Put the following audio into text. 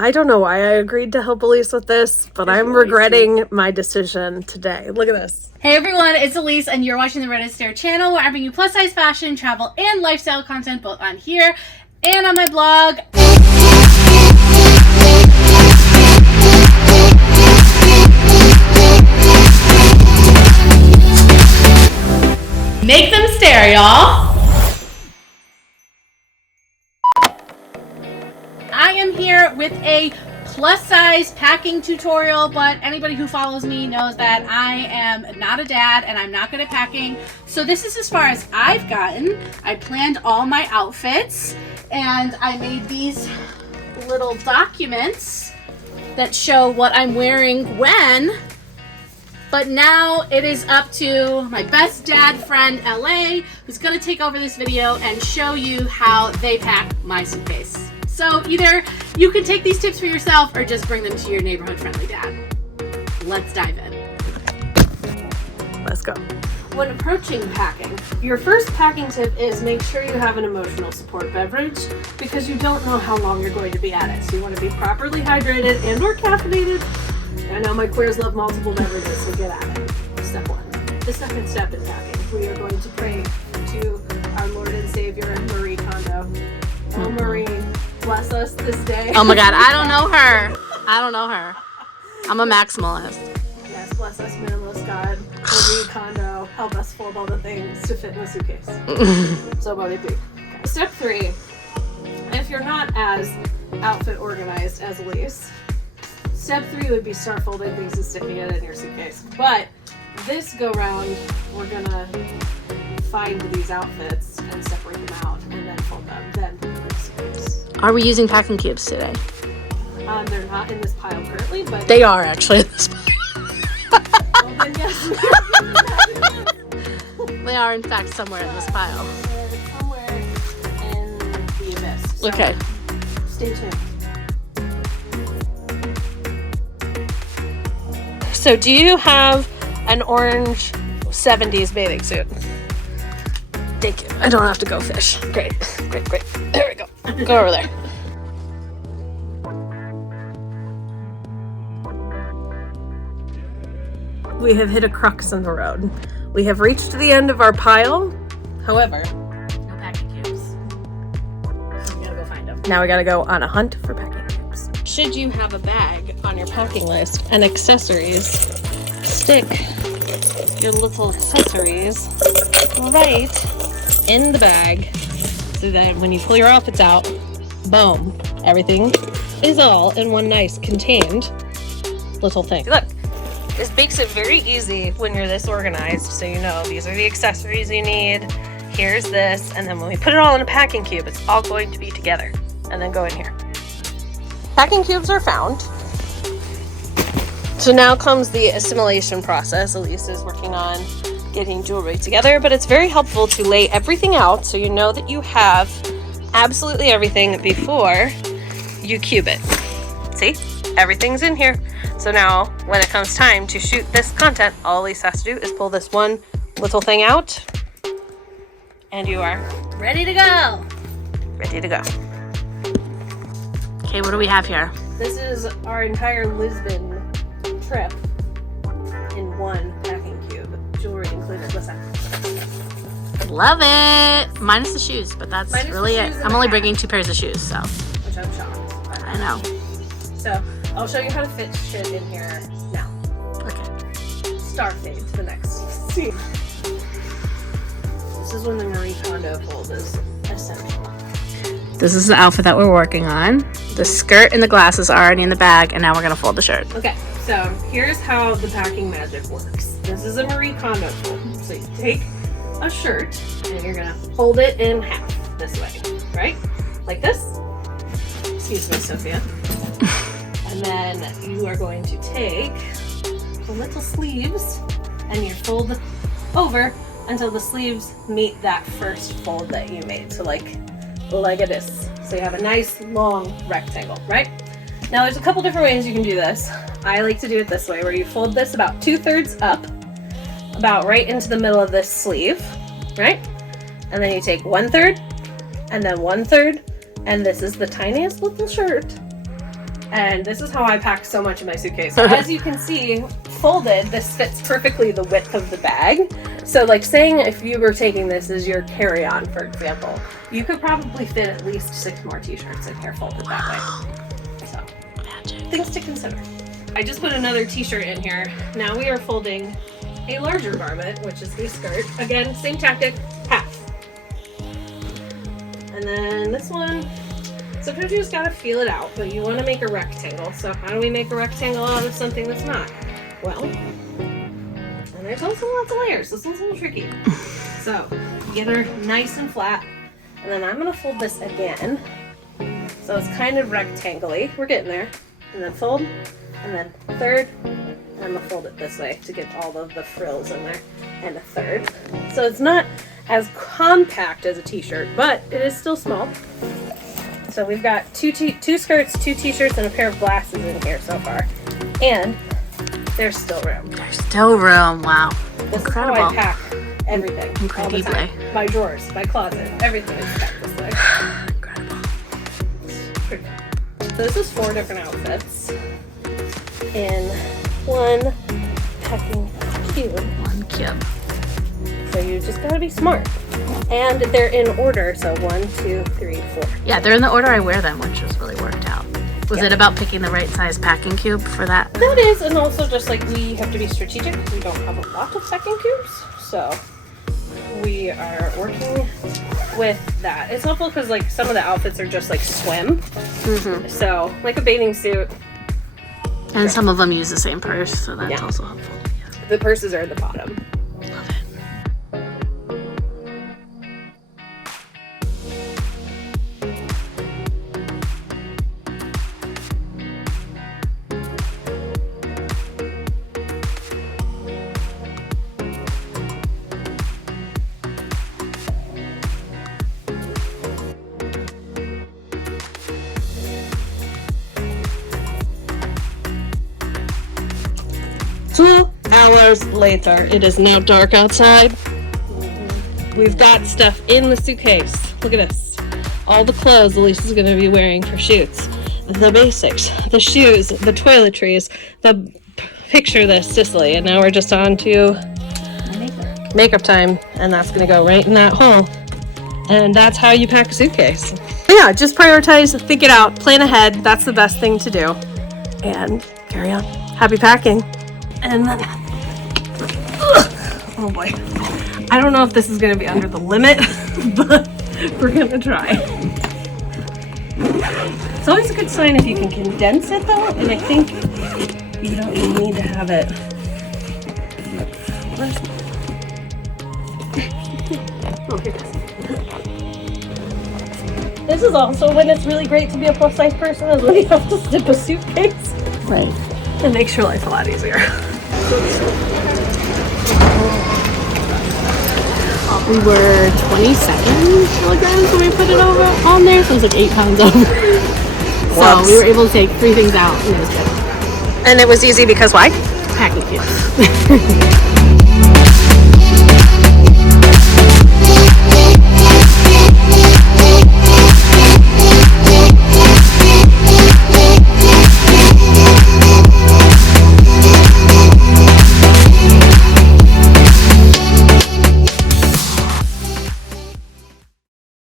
I don't know why I agreed to help Elise with this, but I'm regretting my decision today. Look at this. Hey everyone, it's Elise and you're watching the Reddit Stare channel where I bring you plus size fashion, travel, and lifestyle content both on here and on my blog. Make them stare, y'all. I am here with a plus size packing tutorial, but anybody who follows me knows that I am not a dad and I'm not good at packing. So this is as far as I've gotten. I planned all my outfits and I made these little documents that show what I'm wearing when. But now it is up to my best dad friend, LA, who's gonna take over this video and show you how they pack my suitcase. So either you can take these tips for yourself or just bring them to your neighborhood friendly dad. Let's dive in. Let's go. When approaching packing, your first packing tip is make sure you have an emotional support beverage because you don't know how long you're going to be at it. So you want to be properly hydrated and or caffeinated. I know my queers love multiple beverages, so get at it. Step one. The second step in packing, we are going to pray to our Lord and Savior, Marie Kondo. Oh, Marie, bless us this day. Oh my God, I don't know her. I don't know her. I'm a maximalist. Yes, bless us, minimalist God. Marie Kondo, help us fold all the things to fit in the suitcase. So what it be. Okay. Step 3, if you're not as outfit organized as Elise, step 3 would be start folding things and sticking it in your suitcase. But this go round, we're gonna find these outfits and separate them out and then fold them, then put them in the suitcase. Are we using packing cubes today? They're not in this pile currently, but They are actually in this pile. well, then yes. They are in fact somewhere in this pile. They're somewhere in the abyss. So Okay. stay tuned. So do you have an orange 70s bathing suit? Thank you. I don't have to go fish. Great. There we go. Go over there. We have hit a crux in the road. We have reached the end of our pile. However, No packing cubes. So we gotta go find them. now we gotta go on a hunt for packing cubes. Should you have a bag on your packing list and accessories, stick your little accessories right in the bag so that when you pull your outfits out, boom, everything is all in one nice contained little thing. Look, this makes it very easy when you're this organized, so you know these are the accessories you need, here's this, and then when we put it all in a packing cube, it's all going to be together and then go in here. Packing cubes are found. So now comes the assimilation process. Elise is working on getting jewelry together, but it's very helpful to lay everything out so you know that you have absolutely everything before you cube it. See? Everything's in here. So now when it comes time to shoot this content, all Elise has to do is pull this one little thing out and you are Ready to go. ready to go. Okay, what do we have here? This is our entire Lisbon trip in one packing cube, jewelry included. Listen. Love it. Minus the shoes, but that's Minus the really it. shoes and I'm the only hat. bringing 2 pairs of shoes, so Which I'm shocked. I know. So I'll show you how to fit shit in here now. Okay. Star fade to the next scene. This is when the Marie Kondo fold is essential. This is the outfit that we're working on. The skirt and the glasses are already in the bag, and now we're gonna fold the shirt. Okay, so here's how the packing magic works. This is a Marie Kondo fold. So you take a shirt and you're gonna fold it in half this way, right? Like this. Excuse me, Sophia. And then you are going to take the little sleeves and you fold over until the sleeves meet that first fold that you made. So like this. So you have a nice long rectangle, right? Now there's a couple different ways you can do this. I like to do it this way, where you fold this about 2/3 up, about right into the middle of this sleeve, right? And then you take 1/3 and then 1/3, and this is the tiniest little shirt. And this is how I pack so much in my suitcase. As you can see, folded, this fits perfectly the width of the bag. So like saying if you were taking this as your carry-on, for example, you could probably fit at least 6 more t-shirts if they're folded that way. So, magic. Things to consider. I just put another t-shirt in here. Now we are folding a larger garment, which is the skirt. Again, same tactic, half. And then this one, sometimes you just gotta feel it out, but you wanna make a rectangle. So how do we make a rectangle out of something that's not? Well, and there's also lots of layers. This one's a little tricky. So get her nice and flat, and then I'm gonna fold this again. So it's kind of rectangle-y. We're getting there. And then fold, and then third, and I'm gonna fold it this way to get all of the frills in there, and a third. So it's not as compact as a t-shirt, but it is still small. So we've got two skirts, 2 t-shirts, and a pair of glasses in here so far. And there's still room. There's still room. Wow. This Incredible. is how I pack everything. Incredible. All the time. My drawers, my closet, everything is packed this way. Incredible. Pretty good. So this is 4 different outfits in one packing cube. One cube. So you just gotta be smart. And they're in order, so 1, 2, 3, 4. Yeah, they're in the order I wear them, which was really worked out. Was it about picking the right size packing cube for that? That is, and also just like we have to be strategic because we don't have a lot of packing cubes. So we are working with that. It's helpful because like some of the outfits are just like swim. Mm-hmm. So like a bathing suit. And some of them use the same purse, so that's also helpful. Yeah. The purses are at the bottom. Love it. Hours later, it is now dark outside. We've got stuff in the suitcase. Look at this. All the clothes Alicia's going to be wearing for shoots. The basics, the shoes, the toiletries, the picture this, Sicily. And now we're just on to makeup time. And that's going to go right in that hole. And that's how you pack a suitcase. Yeah, just prioritize, think it out, plan ahead. That's the best thing to do. And carry on. Happy packing. And then, oh boy. I don't know if this is going to be under the limit, but we're going to try. It's always a good sign if you can condense it though, and I think you don't need to have it. Oh, here it is. This is also when it's really great to be a plus size person, is when you have to zip a suitcase. Right. It makes your life a lot easier. We were 27 kilograms when we put it over on there, so it was like 8 pounds over. So we were able to take 3 things out, and it was good. And it was easy because why? Packing cubes.